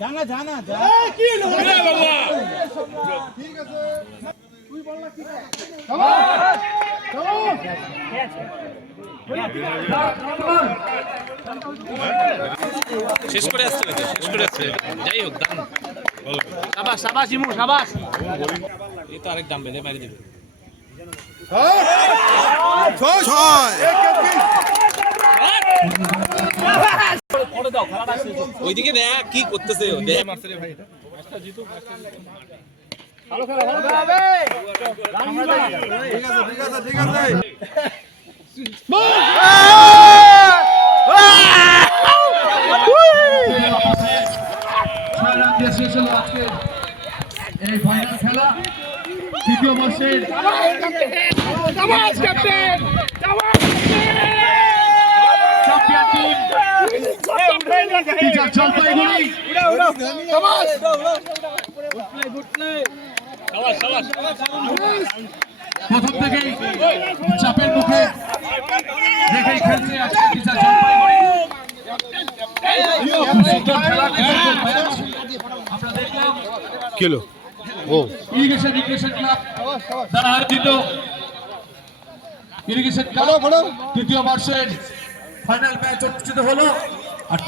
জানা জানা কি হলো বাবা ঠিক আছে তুই বল না কি শেষ করে আসছে যাই হোক দাম সাবাস সাবাস ইমু সাবাস এই তো আরেক দাম বেঁধে মারি দেবে ওইদিকে দেখ কি করতেছে ভালো খেলা হবে ঠিক আছে ঠিক আছে এই ফাইনাল খেলা তৃতীয় বর্ষের চ্যাম্পিয়ন টিম জলপাইগুড়ি প্রথম থেকেই চাপের মুখে দেখেই খেলছে আজকে টিচার জলপাইগুড়ি আমরা দেখলাম কিলো ইরিগেশন ক্লাব দ্বারা আয়োজিত ইরিগেশন ক্লাব তৃতীয় বর্ষের ফাইনাল ম্যাচ অনুষ্ঠিত হলো আর